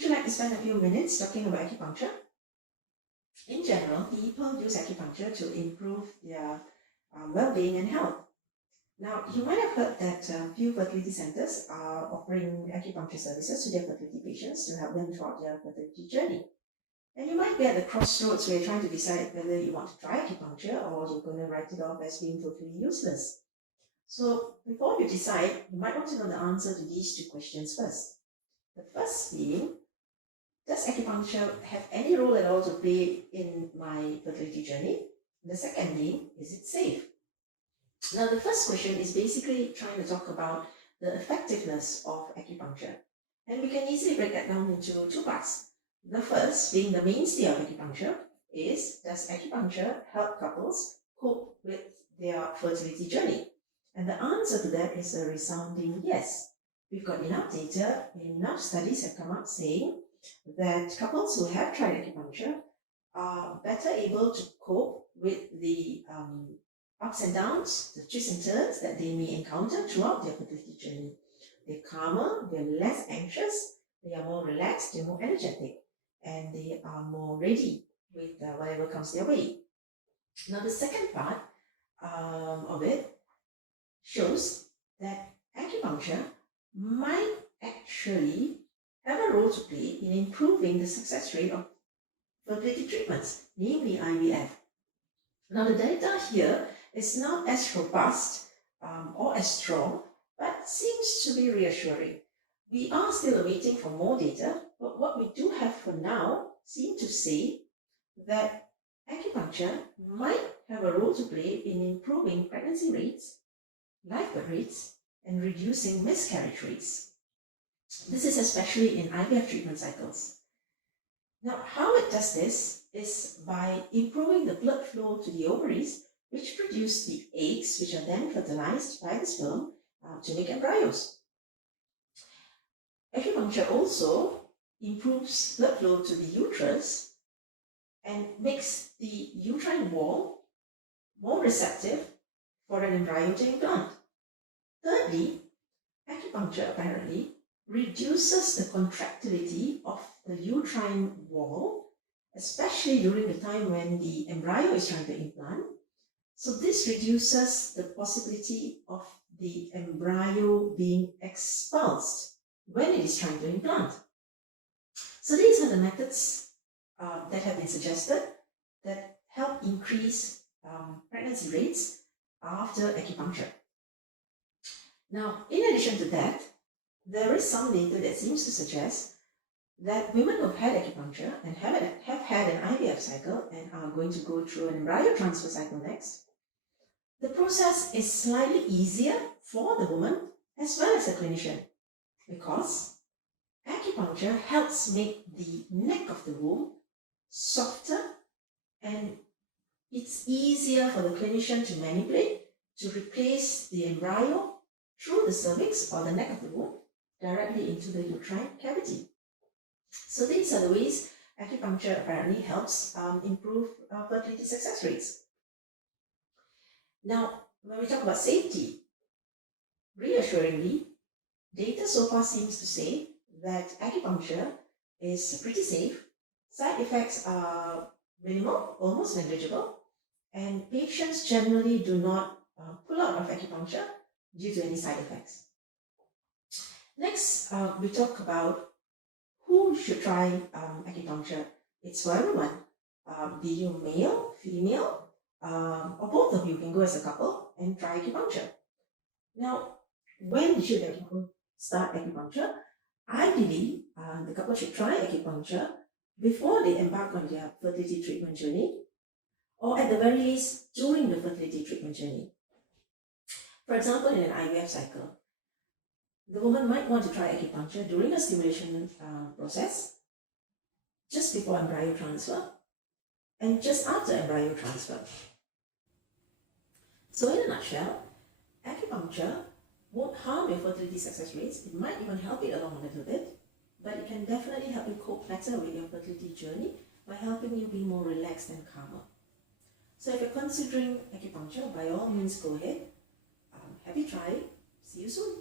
would you like to spend a few minutes talking about acupuncture? In general, people use acupuncture to improve their well-being and health. Now, you might have heard that few fertility centers are offering acupuncture services to their fertility patients to help them throughout their fertility journey. And you might be at the crossroads where you're trying to decide whether you want to try acupuncture or you're going to write it off as being totally useless. So before you decide, you might want to know the answer to these two questions first. The first being, does acupuncture have any role at all to play in my fertility journey? The second being, is it safe? Now, the first question is basically trying to talk about the effectiveness of acupuncture. And we can easily break that down into two parts. The first, being the mainstay of acupuncture, is does acupuncture help couples cope with their fertility journey? And the answer to that is a resounding yes. We've got enough data, enough studies have come out saying that couples who have tried acupuncture are better able to cope with the ups and downs, the twists and turns that they may encounter throughout their fertility journey. They're calmer, they're less anxious, they are more relaxed, they're more energetic, and they are more ready with whatever comes their way. Now, the second part of it shows that acupuncture might actually have a role to play in improving the success rate of fertility treatments, namely IVF. Now, the data here is not as robust or as strong, but seems to be reassuring. We are still waiting for more data, but what we do have for now seem to say that acupuncture might have a role to play in improving pregnancy rates, live birth rates, and reducing miscarriage rates. This is especially in IVF treatment cycles. Now, how it does this is by improving the blood flow to the ovaries, which produce the eggs, which are then fertilized by the sperm to make embryos. Acupuncture also improves blood flow to the uterus and makes the uterine wall more receptive for an embryo to implant. Thirdly, acupuncture apparently reduces the contractility of the uterine wall, especially during the time when the embryo is trying to implant. So this reduces the possibility of the embryo being expulsed when it is trying to implant. So these are the methods that have been suggested that help increase pregnancy rates after acupuncture. Now, in addition to that, there is some data that seems to suggest that women who have had acupuncture and have had an IVF cycle and are going to go through an embryo transfer cycle next, the process is slightly easier for the woman as well as the clinician, because acupuncture helps make the neck of the womb softer, and it's easier for the clinician to manipulate to replace the embryo through the cervix or the neck of the womb directly into the uterine cavity. So these are the ways acupuncture apparently helps improve fertility success rates. Now, when we talk about safety, reassuringly, data so far seems to say that acupuncture is pretty safe. Side effects are minimal, almost negligible, and patients generally do not pull out of acupuncture due to any side effects. Next, we talk about who should try acupuncture. It's for everyone, be you male, female, or both of you can go as a couple and try acupuncture. Now, when should a couple start acupuncture? Ideally, the couple should try acupuncture before they embark on their fertility treatment journey, or at the very least during the fertility treatment journey. For example, in an IVF cycle, the woman might want to try acupuncture during the stimulation process, just before embryo transfer, and just after embryo transfer. So in a nutshell, acupuncture won't harm your fertility success rates. It might even help it along a little bit, but it can definitely help you cope better with your fertility journey by helping you be more relaxed and calmer. So if you're considering acupuncture, by all means go ahead. Happy trying. See you soon.